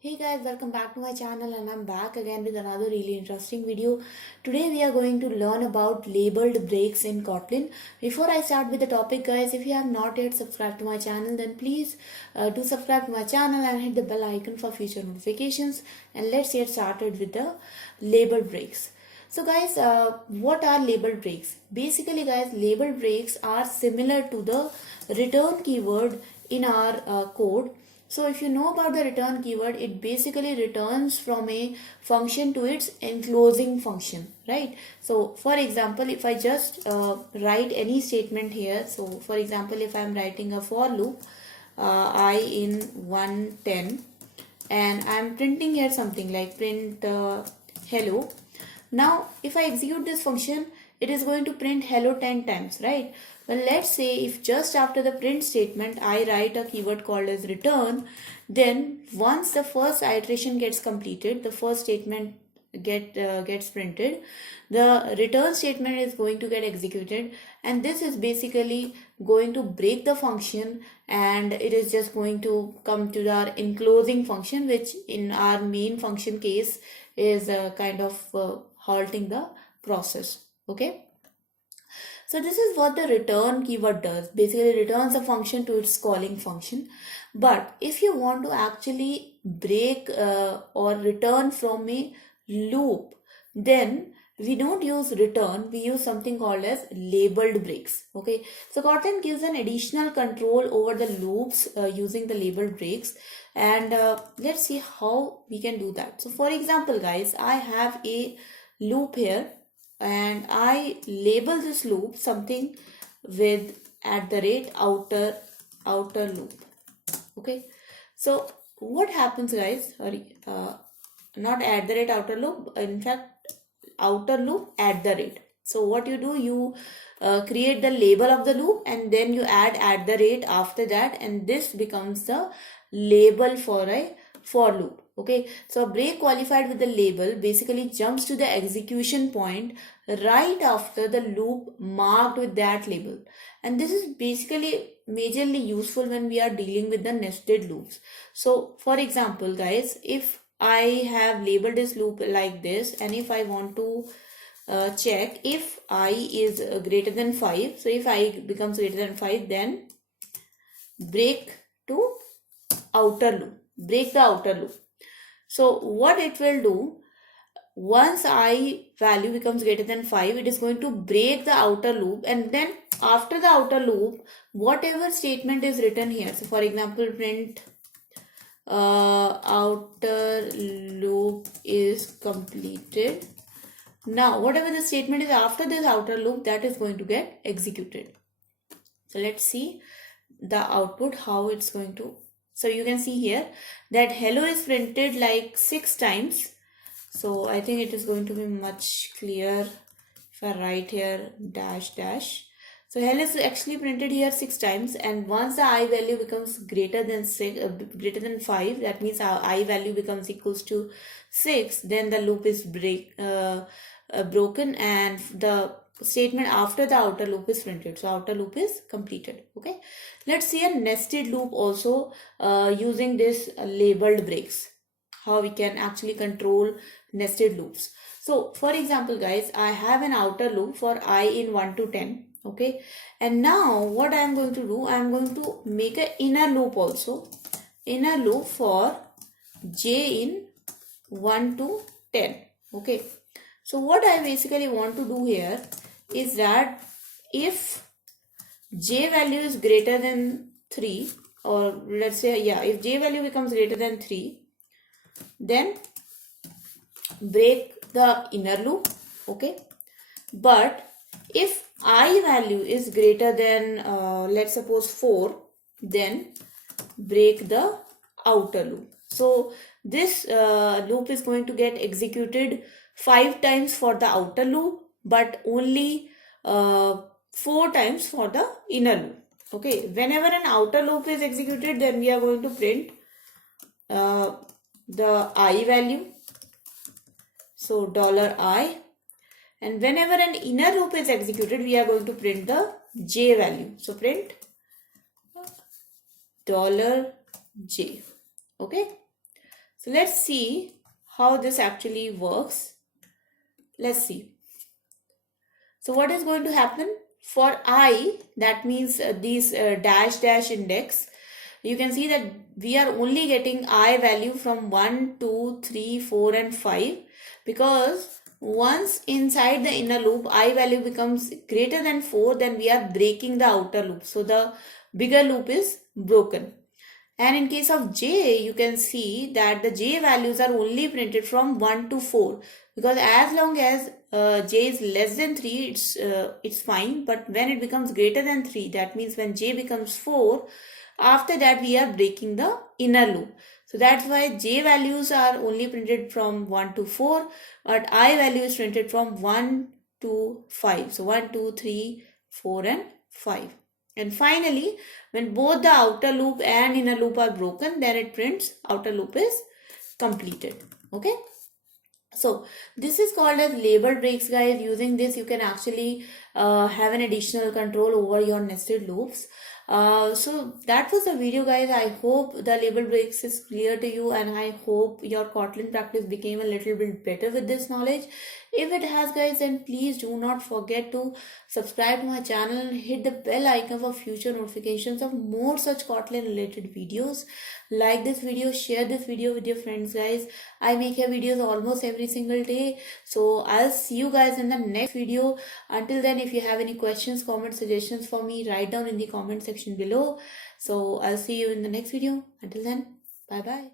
Hey guys, welcome back to my channel and I'm back again with another really interesting video. Today we are going to learn about labeled breaks in Kotlin. Before I start with the topic guys, if you have not yet subscribed to my channel then please do subscribe to my channel and hit the bell icon for future notifications, and let's get started with the labeled breaks. So guys, what are labeled breaks? Basically guys, labeled breaks are similar to the return keyword in our code. So if you know about the return keyword, it basically returns from a function to its enclosing function, right? So for example, if I just write any statement here, so for example, if I'm writing a for loop, I in 110, and I'm printing here something like print hello. Now if I execute this function, it is going to print hello 10 times, right? Well, let's say if just after the print statement I write a keyword called as return, then once the first iteration gets completed, the first statement gets printed, the return statement is going to get executed, and this is basically going to break the function, and it is just going to come to our enclosing function, which in our main function case is kind of halting the process. Okay, so this is what the return keyword does. Basically returns a function to its calling function. But if you want to actually break or return from a loop, then we don't use return, we use something called as labeled breaks. Okay, so Kotlin gives an additional control over the loops using the labeled breaks, and let's see how we can do that. So for example guys, I have a loop here and I label this loop something with outer loop. Okay, so what happens guys, sorry, not outer loop, in fact outer loop . So what you do, you create the label of the loop and then you add after that, and this becomes the label for a for loop. Okay, so a break qualified with the label basically jumps to the execution point right after the loop marked with that label, and this is basically majorly useful when we are dealing with the nested loops. So for example guys, if I have labeled this loop like this, and if I want to check if I is greater than 5, so if I becomes greater than 5, then break to break the outer loop. So what it will do, once I value becomes greater than 5, it is going to break the outer loop, and then after the outer loop, whatever statement is written here, so for example print outer loop is completed. Now whatever the statement is after this outer loop, that is going to get executed. So let's see the output, how it's going to. So you can see here that hello is printed like 6 times. So I think it is going to be much clearer if I write here dash dash. So hello is actually printed here 6 times, and once the I value becomes greater than 5, that means our I value becomes equals to 6, then the loop is broken and the statement after the outer loop is printed. So outer loop is completed. Okay, let's see a nested loop also using this labeled breaks, how we can actually control nested loops. So for example guys, I have an outer loop for I in 1 to 10. Okay, and now what I am going to do, I am going to make an inner loop also, inner loop for j in 1 to 10. Okay, so what I basically want to do here is that if j value is greater than 3, or let's say, yeah, if j value becomes greater than 3, then break the inner loop. Okay, but if I value is greater than let's suppose 4, then break the outer loop. So this loop is going to get executed 5 times for the outer loop, but only 4 times for the inner loop. Okay, whenever an outer loop is executed, then we are going to print the I value, so $I, and whenever an inner loop is executed, we are going to print the j value, so print $j. Okay, So let's see how this actually works. Let's see. So what is going to happen for I, that means these dash index, you can see that we are only getting I value from 1, 2, 3, 4 and 5, because once inside the inner loop I value becomes greater than 4, then we are breaking the outer loop. So the bigger loop is broken. And in case of j, you can see that the j values are only printed from 1 to 4, because as long as j is less than 3, it's fine. But when it becomes greater than 3, that means when j becomes 4, after that we are breaking the inner loop. So that's why j values are only printed from 1 to 4, but I value is printed from 1 to 5. So 1, 2, 3, 4 and 5. And finally, when both the outer loop and inner loop are broken, then it prints outer loop is completed. Okay. So this is called as labeled breaks, guys. Using this, you can actually have an additional control over your nested loops. So that was the video, guys. I hope the label breaks is clear to you, and I hope your Kotlin practice became a little bit better with this knowledge. If it has, guys, then please do not forget to subscribe to my channel and hit the bell icon for future notifications of more such Kotlin related videos. Like this video, share this video with your friends, guys. I make here videos almost every single day. So I'll see you guys in the next video. Until then, if you have any questions, comments, suggestions for me, write down in the comment section below. So I'll see you in the next video. Until then, bye bye.